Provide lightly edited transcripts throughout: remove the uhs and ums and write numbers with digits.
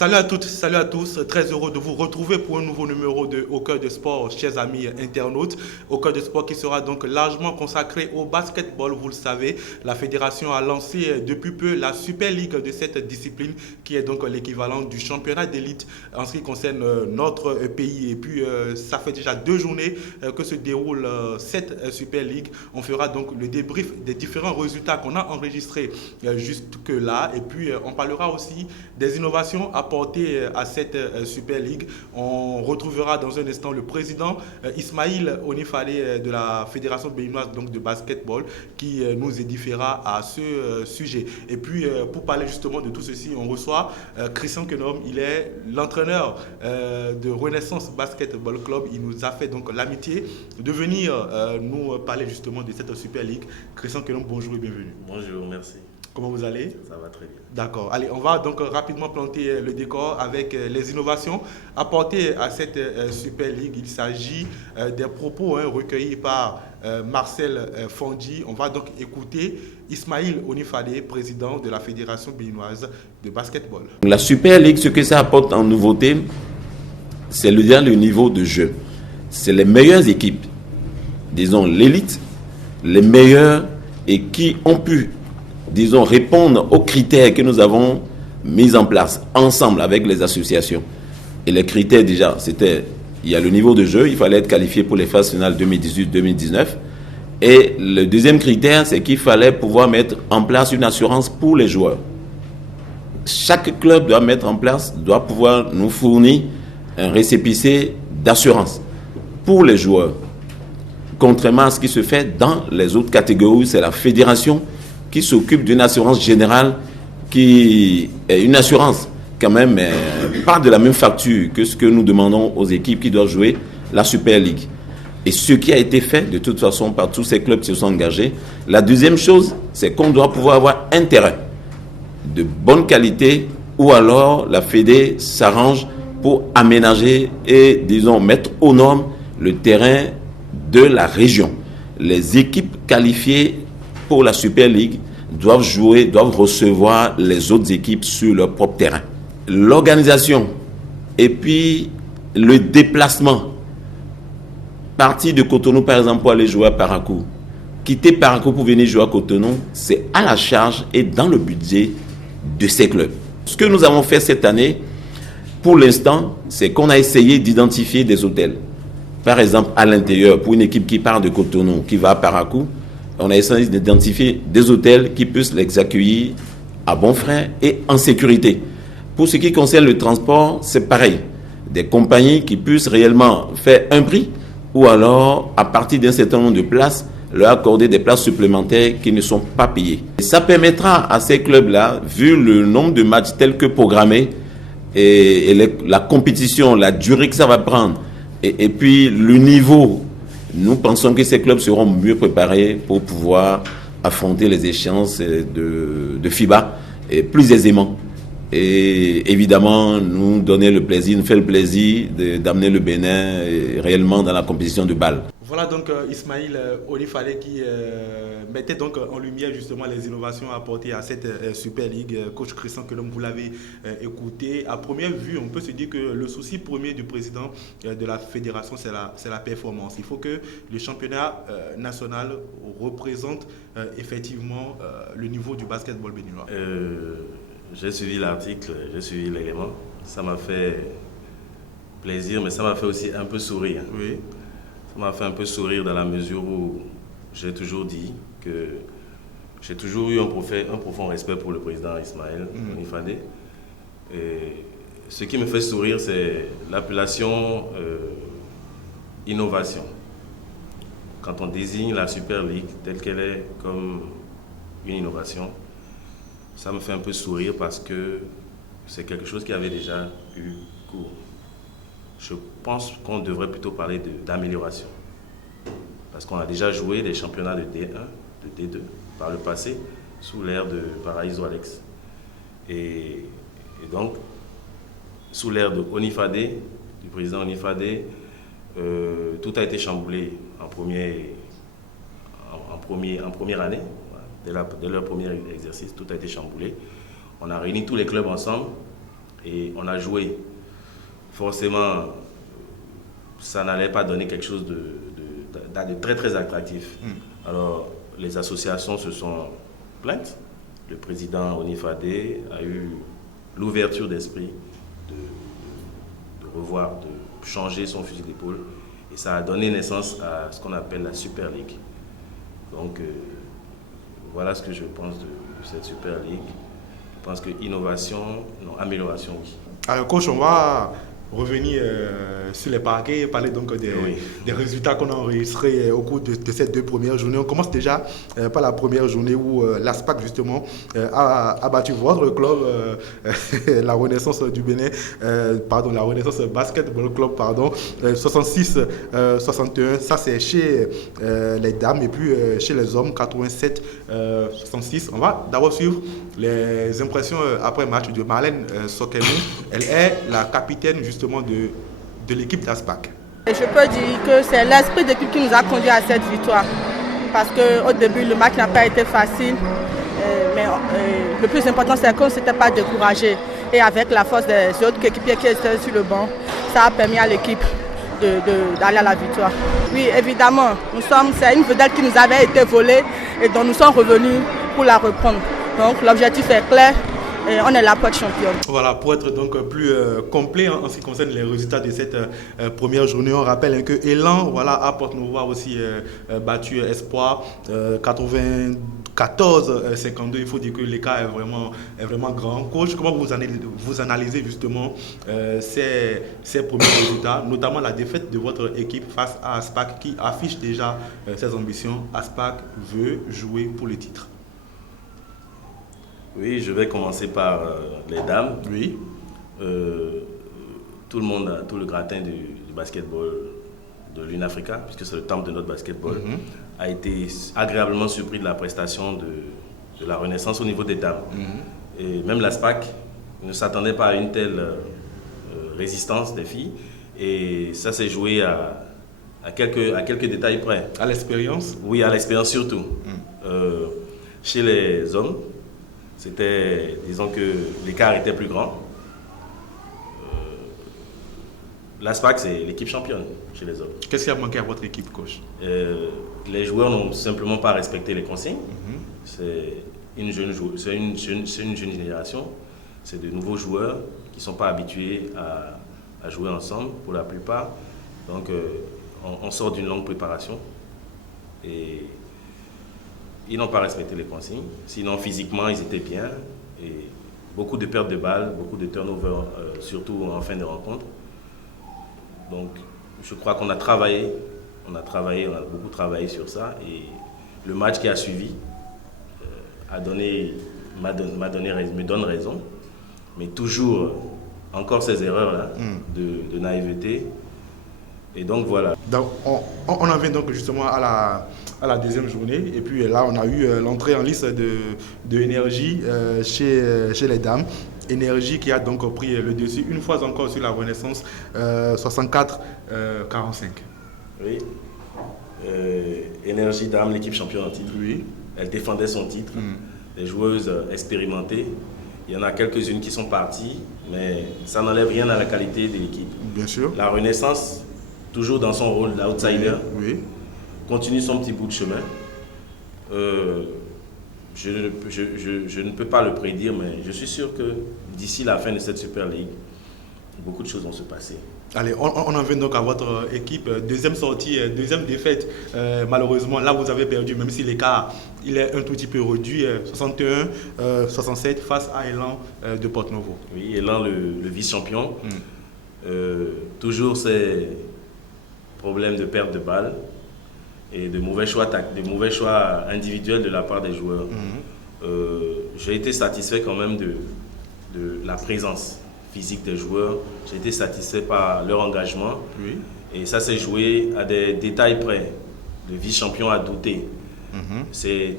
Salut à toutes, salut à tous. Très heureux de vous retrouver pour un nouveau numéro de Au cœur de sport, chers amis internautes. Au cœur de sport qui sera donc largement consacré au basketball. Vous le savez, la fédération a lancé depuis peu la Super League de cette discipline qui est donc l'équivalent du championnat d'élite en ce qui concerne notre pays. Et puis, ça fait déjà 2 journées que se déroule cette Super League. On fera donc le débrief des différents résultats qu'on a enregistrés jusque là. Et puis, on parlera aussi des innovations apportées à cette Super League. On retrouvera dans un instant le président Ismaïl Onifale de la Fédération béninoise donc de basketball qui nous édifiera à ce sujet. Et puis pour parler justement de tout ceci, on reçoit Christian Kenom. Il est l'entraîneur de Renaissance Basketball Club. Il nous a fait donc l'amitié de venir nous parler justement de cette Super League. Christian Kenom, bonjour et bienvenue. Bonjour, merci. Comment vous allez? Ça va très bien. D'accord. Allez, on va donc rapidement planter le décor avec les innovations apportées à cette Super League. Il s'agit des propos recueillis par Marcel Fondi. On va donc écouter Ismaïl Onifale, président de la Fédération béninoise de basketball. La Super League, ce que ça apporte en nouveauté, c'est le niveau de jeu. C'est les meilleures équipes, disons l'élite, les meilleures et qui ont pu répondre aux critères que nous avons mis en place ensemble avec les associations. Et les critères déjà, c'était, il y a le niveau de jeu, il fallait être qualifié pour les phases finales 2018-2019. Et le deuxième critère, c'est qu'il fallait pouvoir mettre en place une assurance pour les joueurs. Chaque club doit mettre en place, doit pouvoir nous fournir un récépissé d'assurance pour les joueurs. Contrairement à ce qui se fait dans les autres catégories, c'est la fédération qui s'occupe d'une assurance générale, qui est une assurance quand même, pas de la même facture que ce que nous demandons aux équipes qui doivent jouer la Super League. Et ce qui a été fait de toute façon par tous ces clubs qui se sont engagés. La deuxième chose, c'est qu'on doit pouvoir avoir un terrain de bonne qualité ou alors la Fédé s'arrange pour aménager et mettre aux normes le terrain de la région. Les équipes qualifiées pour la Super League doivent recevoir les autres équipes sur leur propre terrain. L'organisation et puis le déplacement. Partir de Cotonou, par exemple, pour aller jouer à Parakou. Quitter Parakou pour venir jouer à Cotonou, c'est à la charge et dans le budget de ces clubs. Ce que nous avons fait cette année, pour l'instant, c'est qu'on a essayé d'identifier des hôtels. Par exemple, à l'intérieur, pour une équipe qui part de Cotonou, qui va à Parakou, on a essayé d'identifier des hôtels qui puissent les accueillir à bons frais et en sécurité. Pour ce qui concerne le transport, c'est pareil. Des compagnies qui puissent réellement faire un prix ou alors, à partir d'un certain nombre de places, leur accorder des places supplémentaires qui ne sont pas payées. Et ça permettra à ces clubs-là, vu le nombre de matchs tels que programmés et la compétition, la durée que ça va prendre, et puis le niveau. Nous pensons que ces clubs seront mieux préparés pour pouvoir affronter les échéances de FIBA et plus aisément. Et évidemment, nous donner le plaisir, nous faire le plaisir d'amener le Bénin réellement dans la compétition de balle. Voilà donc Ismaïl Onifale qui mettait donc en lumière justement les innovations apportées à cette Super League. Coach Christian Kenom, vous l'avez écouté. À première vue, on peut se dire que le souci premier du président de la fédération, c'est la performance. Il faut que le championnat national représente effectivement le niveau du basketball béninois. J'ai suivi l'article, j'ai suivi l'élément. Ça m'a fait plaisir, mais ça m'a fait aussi un peu sourire. Oui. Ça m'a fait un peu sourire dans la mesure où j'ai toujours dit que j'ai toujours eu un profond respect pour le président Ismaël Onifale. Et ce qui me fait sourire, c'est l'appellation innovation. Quand on désigne la Super League telle qu'elle est comme une innovation, ça me fait un peu sourire parce que c'est quelque chose qui avait déjà eu cours. Je pense qu'on devrait plutôt parler d'amélioration. Parce qu'on a déjà joué des championnats de D1, de D2 par le passé, sous l'ère de Paraíso Alex. Et donc, sous l'ère de Onifale, du président Onifale, tout a été chamboulé en première année. Dès leur premier exercice, tout a été chamboulé. On a réuni tous les clubs ensemble et on a joué. Forcément, ça n'allait pas donner quelque chose de très très attractif. Alors, les associations se sont plaintes. Le président Onifade a eu l'ouverture d'esprit de revoir, de changer son fusil d'épaule. Et ça a donné naissance à ce qu'on appelle la Super League. Donc, voilà ce que je pense de cette Super League. Je pense que innovation, non, amélioration, oui. Alors, coach, on va revenir sur les parquets, parler donc des résultats qu'on a enregistrés au cours de ces 2 premières journées. On commence déjà par la première journée où l'ASPAC justement a battu votre club, la Renaissance du Bénin, la Renaissance Basketball Club, 66-61. Ça c'est chez les dames, et puis chez les hommes 87-66. On va d'abord suivre les impressions après match de Marlène Sokelou. Elle est la capitaine justement de l'équipe d'ASPAC. Je peux dire que c'est l'esprit d'équipe qui nous a conduit à cette victoire. Parce qu'au début, le match n'a pas été facile. Mais le plus important, c'est qu'on ne s'était pas découragé. Et avec la force des autres équipiers qui étaient sur le banc, ça a permis à l'équipe d'aller à la victoire. Oui, évidemment, c'est une vedette qui nous avait été volée et dont nous sommes revenus pour la reprendre. Donc l'objectif est clair. Et on est là pour être champion. Voilà, pour être donc plus complet en ce qui concerne les résultats de cette première journée, on rappelle que Elan, à Porto-Novo a aussi battu Espoir 94-52. Il faut dire que l'écart est vraiment grand. Coach, comment vous analysez justement ces premiers résultats, notamment la défaite de votre équipe face à ASPAC qui affiche déjà ses ambitions. ASPAC veut jouer pour le titre. Oui, je vais commencer par les dames. Oui. Tout le monde, tout le gratin du basketball de l'UNAFRICA, puisque c'est le temple de notre basketball, a été agréablement surpris de la prestation de la Renaissance au niveau des dames. Et même l'ASPAC ne s'attendait pas à une telle résistance des filles. Et ça s'est joué à quelques détails près. À l'expérience? Oui, à l'expérience surtout. Chez les hommes, disons que l'écart était plus grand. L'ASPAC, c'est l'équipe championne chez les hommes. Qu'est-ce qui a manqué à votre équipe, coach? Les joueurs n'ont simplement pas respecté les consignes. C'est une jeune génération. C'est de nouveaux joueurs qui ne sont pas habitués à jouer ensemble pour la plupart. Donc, on sort d'une longue préparation. Et ils n'ont pas respecté les consignes. Sinon, physiquement, ils étaient bien. Et beaucoup de pertes de balles, beaucoup de turnovers, surtout en fin de rencontre. Donc, je crois qu'on a travaillé. On a beaucoup travaillé sur ça. Et le match qui a suivi me donne raison. Mais toujours, encore ces erreurs-là de naïveté. Et donc, voilà. Donc, on en vient donc justement à la deuxième journée. Et puis là, on a eu l'entrée en lice de Énergie chez les dames. Énergie qui a donc pris le dessus une fois encore sur la Renaissance 64-45. Oui. Énergie Dame, l'équipe championne en titre. Oui. Elle défendait son titre. Les joueuses expérimentées. Il y en a quelques-unes qui sont parties, mais ça n'enlève rien à la qualité de l'équipe. Bien sûr. La Renaissance, toujours dans son rôle d'outsider, continue son petit bout de chemin. Je ne peux pas le prédire, mais je suis sûr que d'ici la fin de cette Super League, beaucoup de choses vont se passer. Allez, on en vient donc à votre équipe. Deuxième sortie, deuxième défaite. Malheureusement, là, vous avez perdu, même si l'écart il est un tout petit peu réduit, 61-67 face à Elan de Porto-Novo. Oui, Elan, le vice-champion. Toujours ces problèmes de perte de balles et de mauvais choix individuels de la part des joueurs. J'ai été satisfait quand même de la présence physique des joueurs. J'ai été satisfait par leur engagement. Oui. Et ça s'est joué à des détails près. Le vice-champion a douté. C'est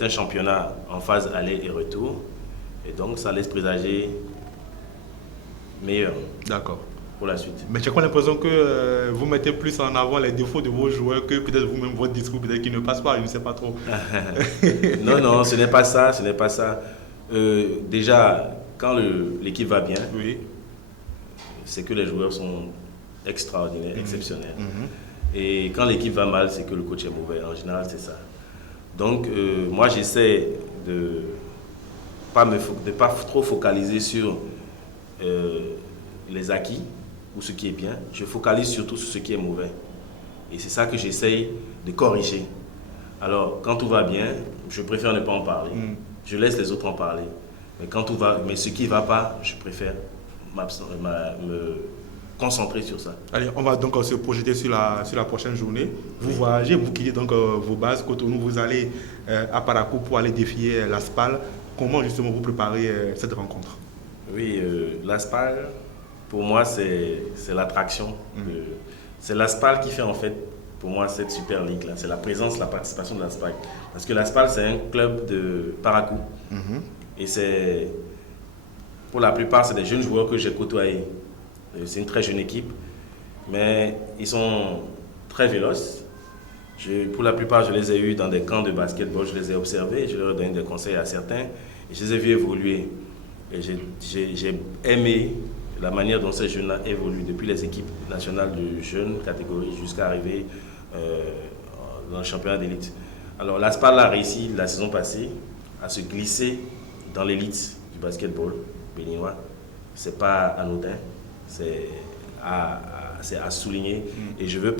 un championnat en phase aller et retour. Et donc ça laisse présager meilleur. D'accord. Pour la suite. Mais j'ai l'impression que vous mettez plus en avant les défauts de vos joueurs que peut-être vous-même votre discours peut-être qui ne passe pas, je ne sais pas trop. Non, ce n'est pas ça, Déjà, quand l'équipe va bien, Oui. c'est que les joueurs sont extraordinaires, exceptionnels. Et quand l'équipe va mal, c'est que le coach est mauvais. En général, c'est ça. Donc, moi, j'essaie de ne pas trop focaliser sur les acquis ou ce qui est bien. Je focalise surtout sur ce qui est mauvais. Et c'est ça que j'essaie de corriger. Alors, quand tout va bien, je préfère ne pas en parler. Je laisse les autres en parler. Mais ce qui ne va pas, je préfère me concentrer sur ça. Allez, on va donc se projeter sur la prochaine journée. Vous voyagez, vous quittez donc vos bases. Cotonou, vous allez à Parakou pour aller défier l'ASPAL. Comment justement vous préparez cette rencontre? Oui, l'ASPAL, pour moi, c'est l'attraction. C'est l'ASPAL qui fait en fait, pour moi, cette Super League-là. C'est la présence, la participation de l'ASPAL. Parce que l'ASPAL, c'est un club de Parakou. Et pour la plupart, c'est des jeunes joueurs que j'ai côtoyés. C'est une très jeune équipe, mais ils sont très véloces. Pour la plupart, je les ai eus dans des camps de basketball, je les ai observés, je leur ai donné des conseils à certains, et je les ai vus évoluer. Et j'ai aimé la manière dont ces jeunes-là évoluent, depuis les équipes nationales de jeunes catégories jusqu'à arriver dans le championnat d'élite. Alors l'ASPAL a réussi la saison passée à se glisser dans l'élite du basketball béninois. C'est pas anodin. C'est à souligner. Et je veux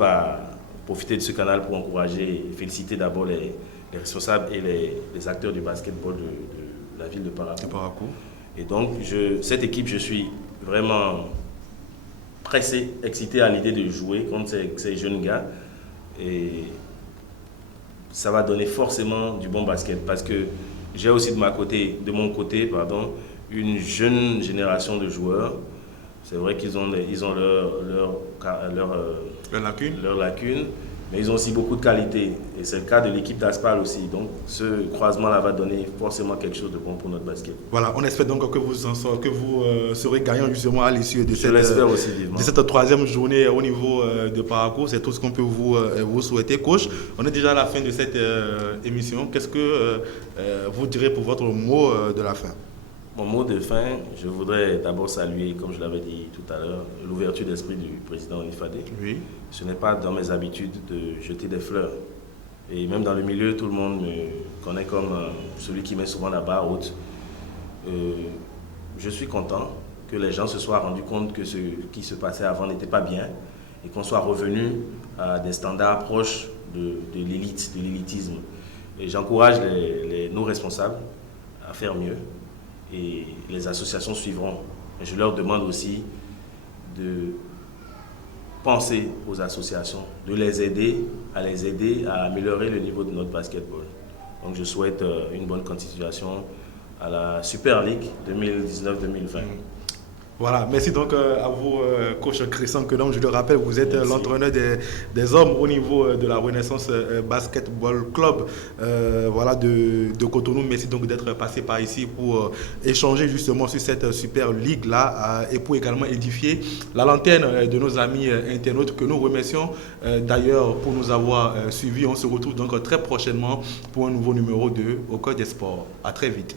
profiter de ce canal pour encourager et féliciter d'abord les responsables et les acteurs du basketball de la ville de Parakou. Et donc, cette équipe, je suis vraiment pressé, excité à l'idée de jouer contre ces jeunes gars. Et ça va donner forcément du bon basket parce que j'ai aussi de mon côté, une jeune génération de joueurs. C'est vrai qu'ils ont leurs lacunes, mais ils ont aussi beaucoup de qualité. Et c'est le cas de l'équipe d'ASPAL aussi. Donc ce croisement-là va donner forcément quelque chose de bon pour notre basket. Voilà, on espère donc que vous serez gagnant justement à l'issue de cette troisième journée au niveau de Parakou. C'est tout ce qu'on peut vous souhaiter. Coach, on est déjà à la fin de cette émission. Qu'est-ce que vous direz pour votre mot de la fin? Mon mot de fin, je voudrais d'abord saluer, comme je l'avais dit tout à l'heure, l'ouverture d'esprit du président Onifade. Oui. Ce n'est pas dans mes habitudes de jeter des fleurs. Et même dans le milieu, tout le monde me connaît comme celui qui met souvent la barre haute. Je suis content que les gens se soient rendus compte que ce qui se passait avant n'était pas bien et qu'on soit revenu à des standards proches de l'élite, de l'élitisme. Et j'encourage nos responsables à faire mieux. Et les associations suivront. Et je leur demande aussi de penser aux associations, de les aider à améliorer le niveau de notre basketball. Donc je souhaite une bonne continuation à la Super League 2019-2020. Voilà, merci donc à vous, coach Christian Kedong. Je le rappelle, vous êtes l'entraîneur des hommes au niveau de la Renaissance Basketball Club de Cotonou. Merci donc d'être passé par ici pour échanger justement sur cette Super League-là et pour également édifier la lanterne de nos amis internautes que nous remercions d'ailleurs pour nous avoir suivis. On se retrouve donc très prochainement pour un nouveau numéro de Au Cœur des Sports. À très vite.